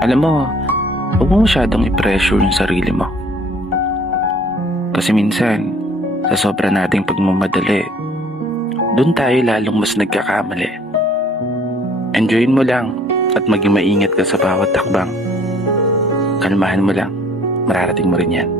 Alam mo, huwag mo masyadong i-pressure yung sarili mo. Kasi minsan, sa sobra nating pagmamadali, doon tayo lalong mas nagkakamali. Enjoyin mo lang at maging maingat ka sa bawat takbang. Kalmahan mo lang, mararating mo rin yan.